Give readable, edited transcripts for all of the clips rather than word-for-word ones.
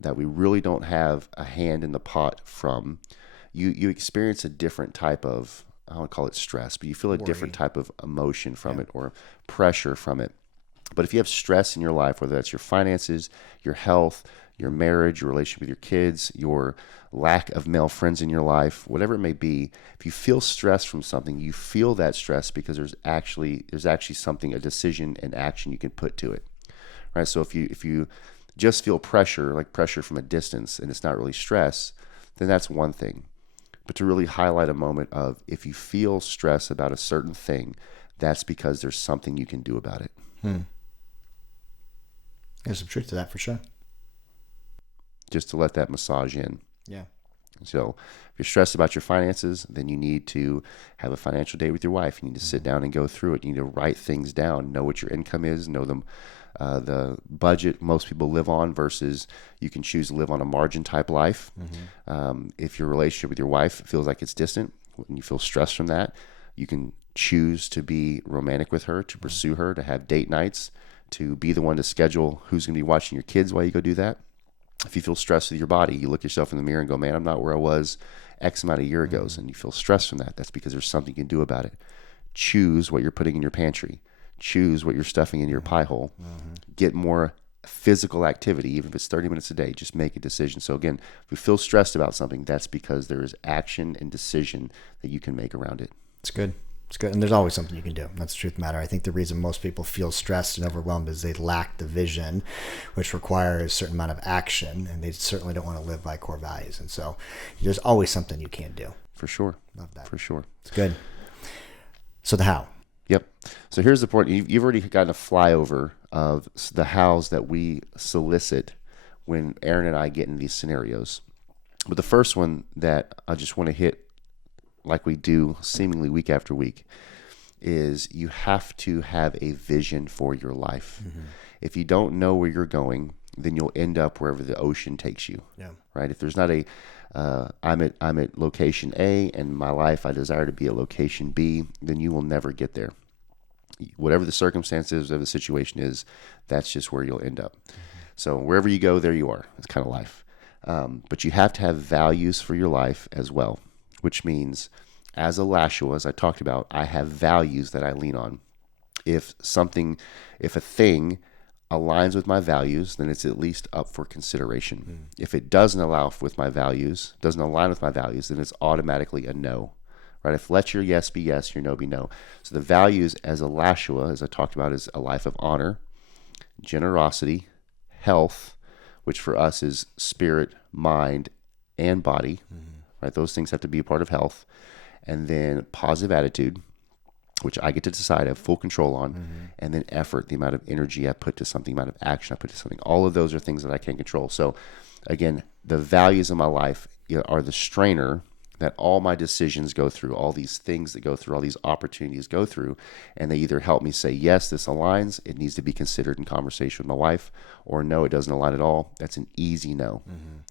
that we really don't have a hand in the pot from, you experience a different type of, I don't call it stress, but you feel a different type of emotion from it or pressure from it. But if you have stress in your life, whether that's your finances, your health, your marriage, your relationship with your kids, your lack of male friends in your life, whatever it may be, if you feel stress from something, you feel that stress because there's actually something, a decision and action you can put to it. Right? So if you just feel pressure, like pressure from a distance, and it's not really stress, then that's one thing. But to really highlight a moment of, if you feel stress about a certain thing, that's because there's something you can do about it. There's some truth to that for sure. Just to let that massage in. Yeah. So if you're stressed about your finances, then you need to have a financial day with your wife. You need to sit down and go through it. You need to write things down, know what your income is, know the budget most people live on versus you can choose to live on a margin type life. If your relationship with your wife feels like it's distant and you feel stressed from that, you can choose to be romantic with her, to pursue her, to have date nights, to be the one to schedule who's going to be watching your kids while you go do that. If you feel stressed with your body, you look yourself in the mirror and go, man, I'm not where I was X amount of year ago. And you feel stressed from that. That's because there's something you can do about it. Choose what you're putting in your pantry. Choose what you're stuffing in your pie hole. Get more physical activity, even if it's 30 minutes a day. Just make a decision. So again, if you feel stressed about something, that's because there is action and decision that you can make around it. It's good. It's good. And there's always something you can do. That's the truth of the matter. I think the reason most people feel stressed and overwhelmed is they lack the vision, which requires a certain amount of action, and they certainly don't want to live by core values. And so there's always something you can do. For sure. Love that. For sure. It's good. So the how. Yep. So here's the point. You've already gotten a flyover of the hows that we solicit when Aaron and I get in these scenarios. But the first one that I just want to hit, like we do seemingly week after week, is you have to have a vision for your life. If you don't know where you're going, then you'll end up wherever the ocean takes you. Yeah. Right? If there's not a I'm at location A and my life I desire to be at location B, then you will never get there. Whatever the circumstances, whatever the situation is, that's just where you'll end up. So wherever you go, there you are. It's kind of life. But you have to have values for your life as well, which means as a Lashua, as I talked about, I have values that I lean on. If a thing aligns with my values, then it's at least up for consideration. If it doesn't align with my values, then it's automatically a no. Right? If let your yes be yes, your no be no. So the values as a Lashua, as I talked about, is a life of honor, generosity, health, which for us is spirit, mind, and body. Right? Those things have to be a part of health. And then positive attitude, which I get to decide, I have full control on. And then effort, the amount of energy I put to something, the amount of action I put to something. All of those are things that I can control. So again, the values of my life are the strainer that all my decisions go through, all these things that go through, all these opportunities go through, and they either help me say, yes, this aligns, it needs to be considered in conversation with my wife, or no, it doesn't align at all. That's an easy no.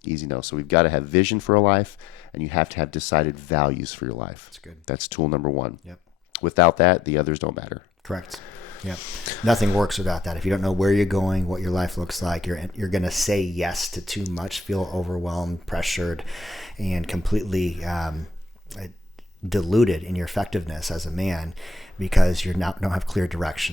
Easy no. So we've got to have vision for a life, and you have to have decided values for your life. That's good. That's tool number one. Yep. Without that, the others don't matter. Correct. Yep. Nothing works without that. If you don't know where you're going, what your life looks like, you're going to say yes to too much, feel overwhelmed, pressured, and completely diluted in your effectiveness as a man because you don't have clear direction.